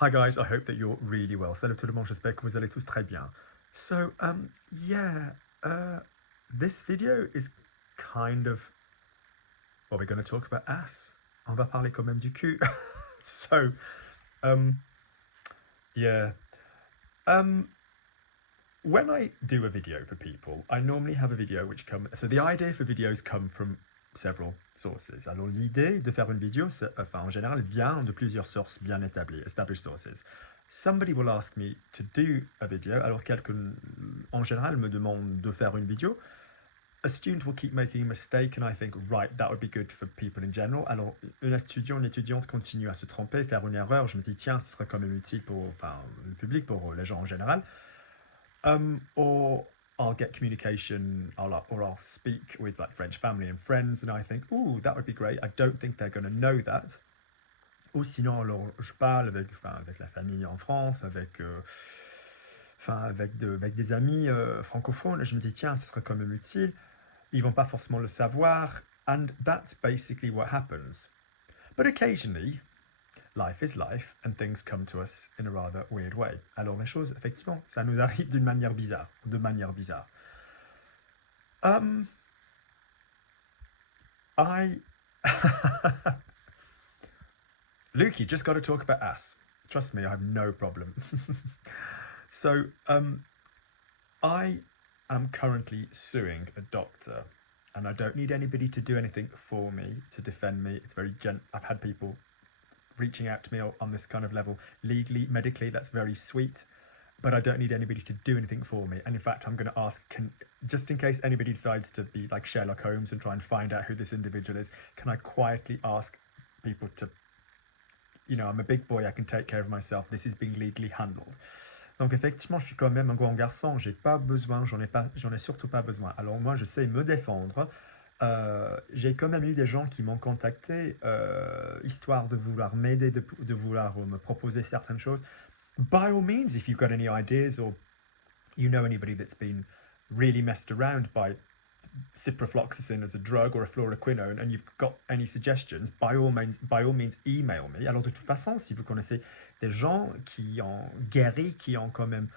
Hi guys, I hope that you're really well. Salut tout le monde, j'espère que vous allez tous très bien. So, yeah, this video is kind of, well, we're going to talk about ass. On va parler quand même du cul. So, um, yeah. Um, when I do a video for people, I normally have a video which so the idea for videos come from several sources. Alors l'idée de faire une vidéo, enfin en général, vient de plusieurs sources bien établies, established sources. Somebody will ask me to do a video. Alors quelqu'un, en général, me demande de faire une vidéo. A student will keep making a mistake and I think, right, that would be good for people in general. Alors, un étudiant, une étudiante continue à se tromper, faire une erreur. Je me dis, tiens, ce serait quand même utile pour le public, pour les gens en général. Or I'll get communication, or I'll speak with like French family and friends, and I think, ooh, that would be great. I don't think they're going to know that. Ou sinon, alors, je parle avec la famille en France, avec des amis francophones, et je me dis, tiens, ce serait quand même utile. Ils vont pas forcément le savoir, and that's basically what happens. But occasionally, life is life, and things come to us in a rather weird way. Alors les choses, effectivement, ça nous arrive d'une manière bizarre, de manière bizarre. I Luke, you just got to talk about ass. Trust me, I have no problem. So, I am currently suing a doctor, and I don't need anybody to do anything for me, to defend me. It's very I've had people reaching out to me on this kind of level, legally, medically. That's very sweet, but I don't need anybody to do anything for me. And in fact, I'm going to ask, just in case anybody decides to be like Sherlock Holmes and try and find out who this individual is, can I quietly ask people to, I'm a big boy, I can take care of myself, this is being legally handled. Donc effectivement, je suis quand même un grand garçon, j'ai pas besoin, j'en ai surtout pas besoin. Alors moi, je sais me défendre. J'ai quand même eu des gens qui m'ont contacté, histoire de vouloir m'aider, de vouloir me proposer certaines choses. By all means, if you've got any ideas or you know anybody that's been really messed around by ciprofloxacin as a drug or a fluoroquinone and you've got any suggestions, by all means email me. Alors de toute façon, si vous connaissez des gens qui ont guéri, qui ont quand même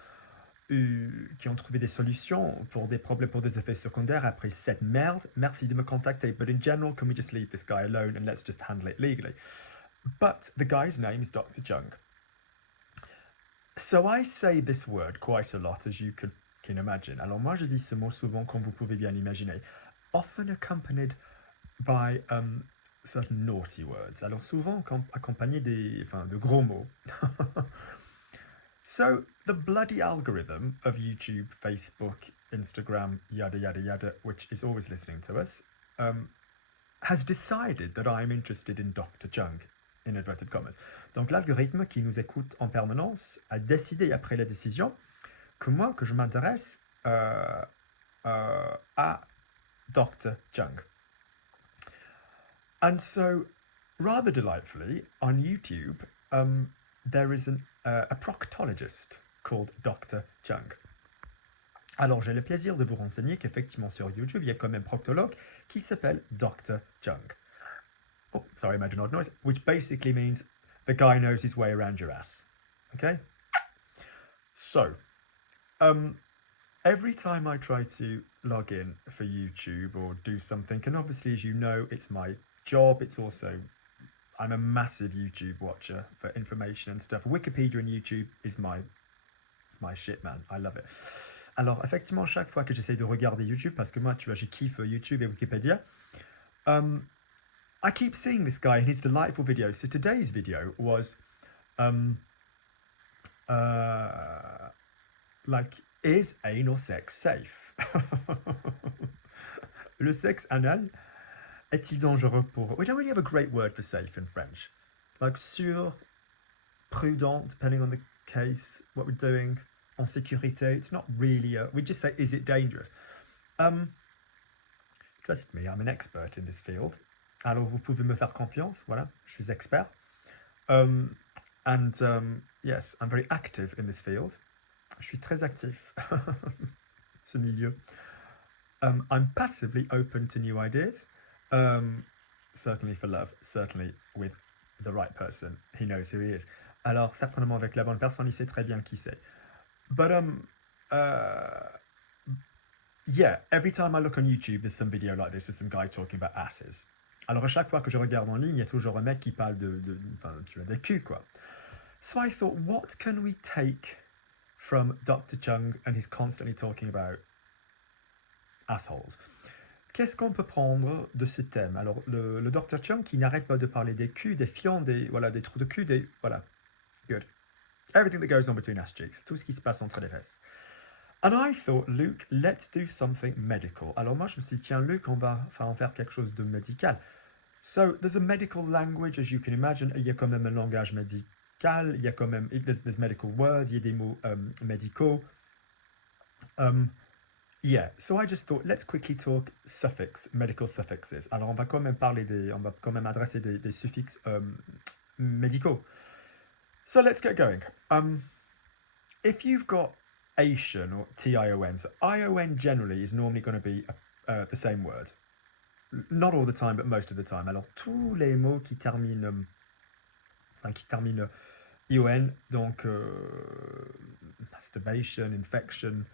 qui ont trouvé des solutions pour des problèmes, pour des effets secondaires après cette merde, merci de me contacter. But in general, can we just leave this guy alone and let's just handle it legally? But the guy's name is Dr. Jung. So I say this word quite a lot, as you can imagine. Alors moi, je dis ce mot souvent, comme vous pouvez bien imaginer, often accompanied by certain naughty words. Alors souvent accompagné de gros mots. So the bloody algorithm of YouTube, Facebook, Instagram, yada yada yada, which is always listening to us, has decided that I'm interested in Dr. Jung, in inverted commas. Donc l'algorithme qui nous écoute en permanence a décidé après la décision que je m'intéresse à Dr. Jung. And so, rather delightfully, on YouTube, there is a proctologist called Dr. Jung. Alors, j'ai le plaisir de vous renseigner qu'effectivement sur YouTube, il y a quand même un proctologue qui s'appelle Dr. Jung. Oh, sorry, I made an odd noise, which basically means the guy knows his way around your ass. Okay? So, every time I try to log in for YouTube or do something, and obviously, as you know, it's my job, it's also, I'm a massive YouTube watcher for information and stuff. Wikipedia and YouTube is my shit, man. I love it. Alors, effectivement, chaque fois que j'essaie de regarder YouTube, parce que moi, tu vois, je kiffe YouTube et Wikipédia, I keep seeing this guy in his delightful videos. So today's video was like, is anal sex safe? Le sexe anal est-il dangereux pour... We don't really have a great word for safe in French. Like sûr, prudent, depending on the case, what we're doing, en sécurité. It's not really we just say, is it dangerous? Trust me, I'm an expert in this field. Alors vous pouvez me faire confiance, voilà, je suis expert. Yes, I'm very active in this field. Je suis très actif, ce milieu. I'm passively open to new ideas. Certainly for love, certainly with the right person. He knows who he is. Alors, certainement avec la bonne personne, il sait très bien qui c'est. But uh, yeah, every time I look on YouTube, there's some video like this with some guy talking about asses. Alors à chaque fois que je regarde en ligne, il y a toujours un mec qui parle enfin, tu vois, de cul, quoi. So I thought, what can we take from Dr. Chung and he's constantly talking about assholes? Qu'est-ce qu'on peut prendre de ce thème? Alors, le Dr. Chung qui n'arrête pas de parler des culs, des fions, des trous de cul, voilà, good. Everything that goes on between ass cheeks, tout ce qui se passe entre les fesses. And I thought, Luke, let's do something medical. Alors moi, je me suis dit, tiens, Luke, on va en faire quelque chose de médical. So, there's a medical language, as you can imagine. Il y a quand même un langage médical. Il y a quand même, there's medical words. Il y a des mots médicaux. Yeah, so I just thought, let's quickly talk medical suffixes. Alors, on va quand même adresser des suffixes médicaux. So let's get going. If you've got Asian or TION, so ION generally is normally going to be the same word. Not all the time, but most of the time. Alors, tous les mots qui terminent ION, donc masturbation, infection,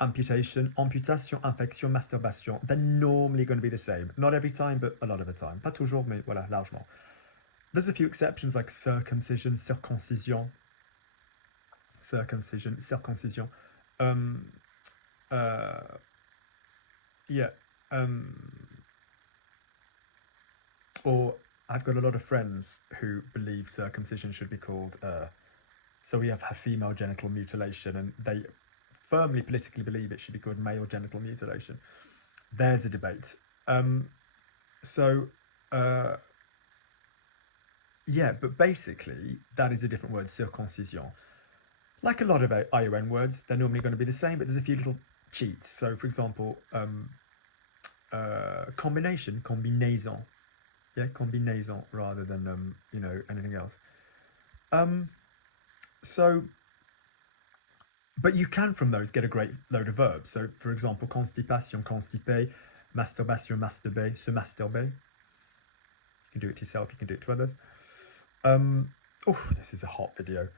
amputation, infection, masturbation, they're normally going to be the same. Not every time, but a lot of the time. Pas toujours, mais voilà, largement. There's a few exceptions like circumcision, circoncision. Yeah. Or I've got a lot of friends who believe circumcision should be called, so we have female genital mutilation, and they firmly politically believe it should be called male genital mutilation. There's a debate. Yeah, but basically, that is a different word, circoncision. Like a lot of ION words, they're normally going to be the same, but there's a few little cheats. So, for example, combinaison. Yeah, combinaison rather than, anything else. But you can from those get a great load of verbs. So, for example, constipation, constipé, masturbation, masturber, se masturber. You can do it to yourself, you can do it to others. This is a hot video.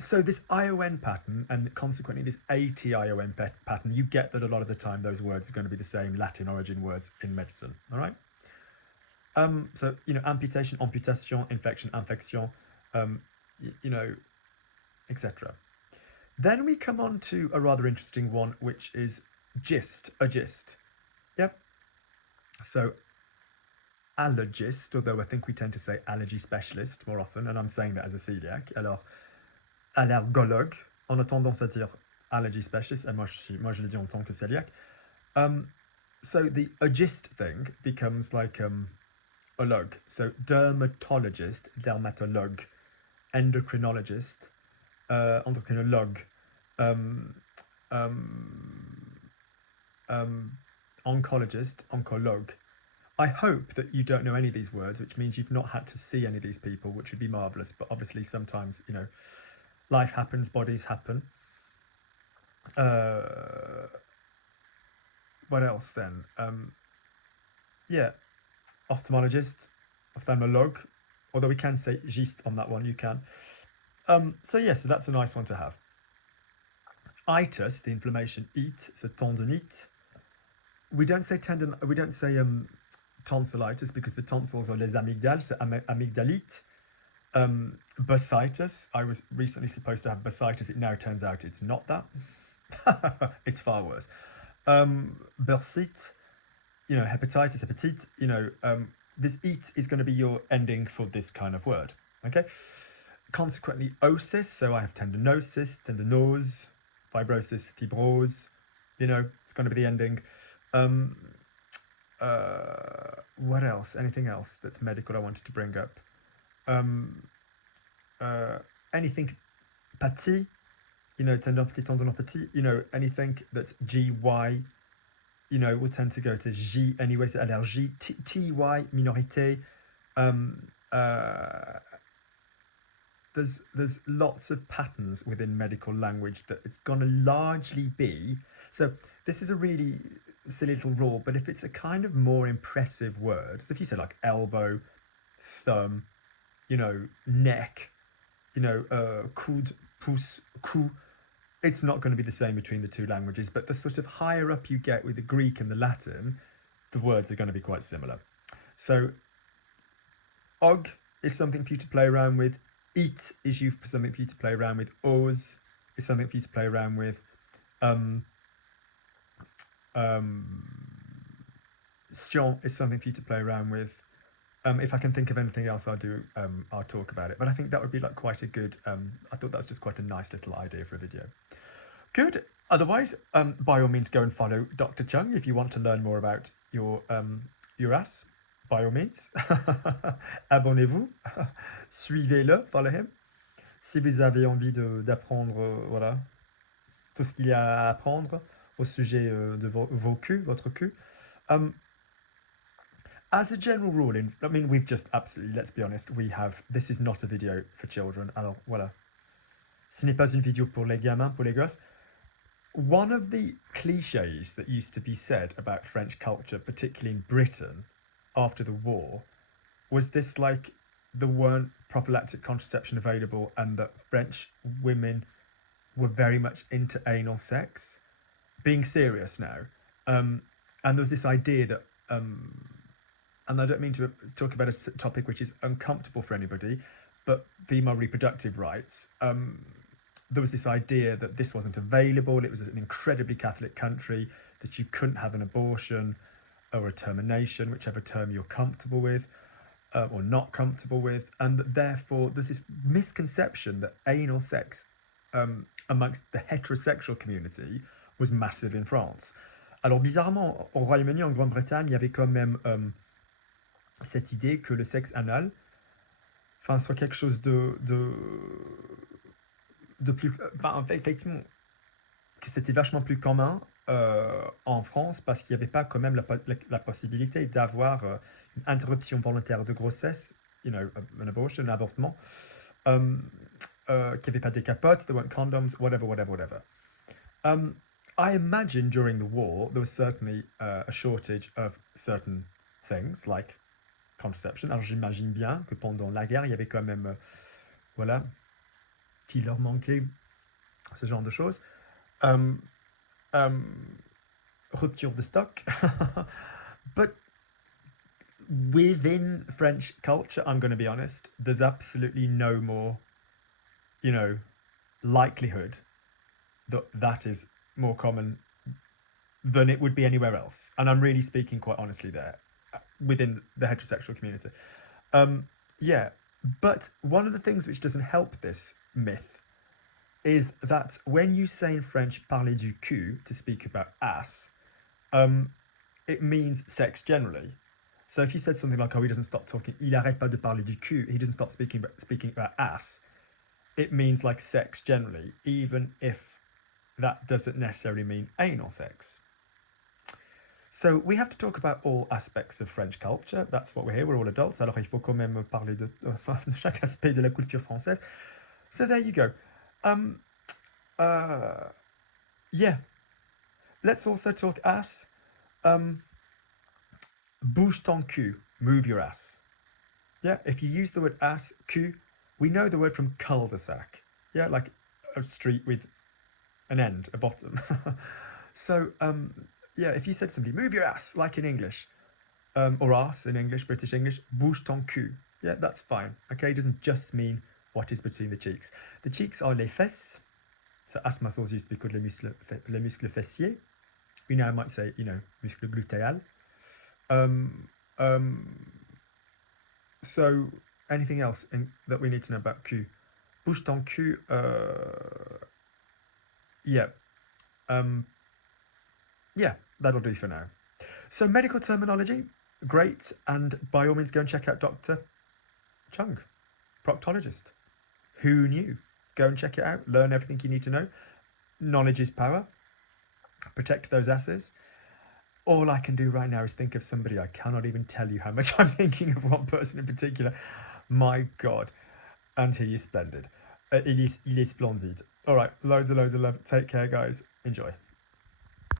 So this ION pattern and consequently this ATION pattern, you get that a lot of the time those words are going to be the same Latin origin words in medicine, all right? So, amputation, amputation, infection, infection, etc. Then we come on to a rather interesting one, which is a gist. Yep. So, allergist, although I think we tend to say allergy specialist more often, and I'm saying that as a celiac. Alors, allergologue, on a tendance à dire allergy specialist, and moi je le dis en tant que celiac. So the agist thing becomes like a log. So dermatologist, dermatologue, endocrinologist, endocrinologue, oncologist, oncologue. I hope that you don't know any of these words, which means you've not had to see any of these people, which would be marvellous. But obviously, sometimes, life happens, bodies happen. What else then? Yeah, ophthalmologist, ophthalmologue, although we can say gist on that one, you can. So that's a nice one to have. Itis, the inflammation, so tendinite. We don't say tonsillitis because the tonsils are les amygdales, so amygdalite. Bursitis, I was recently supposed to have bursitis. It now turns out it's not that. It's far worse. Bursite, hepatitis, hepatite, this eat is going to be your ending for this kind of word. Okay. Consequently, osis, so I have tendinosis, tendinose, fibrosis, fibrose, it's going to be the ending. What else? Anything else that's medical I wanted to bring up? Anything pathie, tendinopathie, anything that's GY, we'll tend to go to J anyway, so allergie, TY, minorité. There's lots of patterns within medical language that it's going to largely be. So this is a really silly little rule, but if it's a kind of more impressive word, so if you say like elbow, thumb, neck, coude, pouce, cou. It's not going to be the same between the two languages, but the sort of higher up you get with the Greek and the Latin, the words are going to be quite similar. So, og is something for you to play around with. It is something for you to play around with. Os is something for you to play around with. Um, Sion is something for you to play around with. If I can think of anything else, I'll talk about it. But I think that would be like quite a good. I thought that was just quite a nice little idea for a video. Good. Otherwise, by all means, go and follow Dr. Chung if you want to learn more about your ass. By all means, abonnez-vous, suivez-le, follow him. Si vous avez envie d'apprendre, voilà, tout ce qu'il y a à apprendre au sujet de vos culs, votre cul. As a general rule, we've just absolutely, let's be honest, this is not a video for children. Alors, voilà. Ce n'est pas une vidéo pour les gamins, pour les gosses. One of the cliches that used to be said about French culture, particularly in Britain, after the war, was this, like, there weren't prophylactic contraception available and that French women were very much into anal sex. Being serious now. And there was this idea that, and I don't mean to talk about a topic which is uncomfortable for anybody, but female reproductive rights. There was this idea that this wasn't available. It was an incredibly Catholic country, that you couldn't have an abortion or a termination, whichever term you're comfortable with or not comfortable with. And therefore, there's this misconception that anal sex amongst the heterosexual community was massive in France. Alors bizarrement, au Royaume-Uni, en Grande-Bretagne, il y avait quand même cette idée que le sexe anal soit quelque chose de plus... effectivement, que c'était vachement plus commun en France parce qu'il n'y avait pas quand même la possibilité d'avoir une interruption volontaire de grossesse, an abortion, un avortement, qu'il n'y avait pas des capotes, there weren't condoms, whatever. I imagine during the war there was certainly a shortage of certain things like contraception. Alors j'imagine bien que pendant la guerre il y avait quand même voilà, qu'il leur manquait ce genre de choses. Rupture de stock. But within French culture, I'm going to be honest, there's absolutely no more, likelihood that is more common than it would be anywhere else. And I'm really speaking quite honestly there, within the heterosexual community. Yeah, but one of the things which doesn't help this myth is that when you say in French parler du cul, to speak about ass, it means sex generally. So if you said something like, oh, he doesn't stop talking, il arrête pas de parler du cul, he doesn't stop speaking about ass, it means like sex generally, even if that doesn't necessarily mean anal sex. So we have to talk about all aspects of French culture. That's what we're here, we're all adults. Alors il faut quand même parler de chaque aspect de la culture française. So there you go. Yeah. Let's also talk ass. Bouge ton cul, move your ass. Yeah, if you use the word ass, cul, we know the word from cul-de-sac. Yeah, like a street with an end, a bottom. So, yeah, if you said to somebody, move your ass, like in English, or ass in English, British English, bouge ton cul. Yeah, that's fine. Okay, it doesn't just mean what is between the cheeks. The cheeks are les fesses. So ass muscles used to be called les muscles fessiers. We now might say, muscle gluteal. So anything else that we need to know about cul? Bouge ton cul. Yeah. Yeah, that'll do for now. So medical terminology, great, and by all means go and check out Dr. Chung, proctologist. Who knew? Go and check it out, learn everything you need to know. Knowledge is power. Protect those asses. All I can do right now is think of somebody. I cannot even tell you how much I'm thinking of one person in particular. My God. And he is splendid. Il est splendide. All right, loads of love. Take care, guys. Enjoy.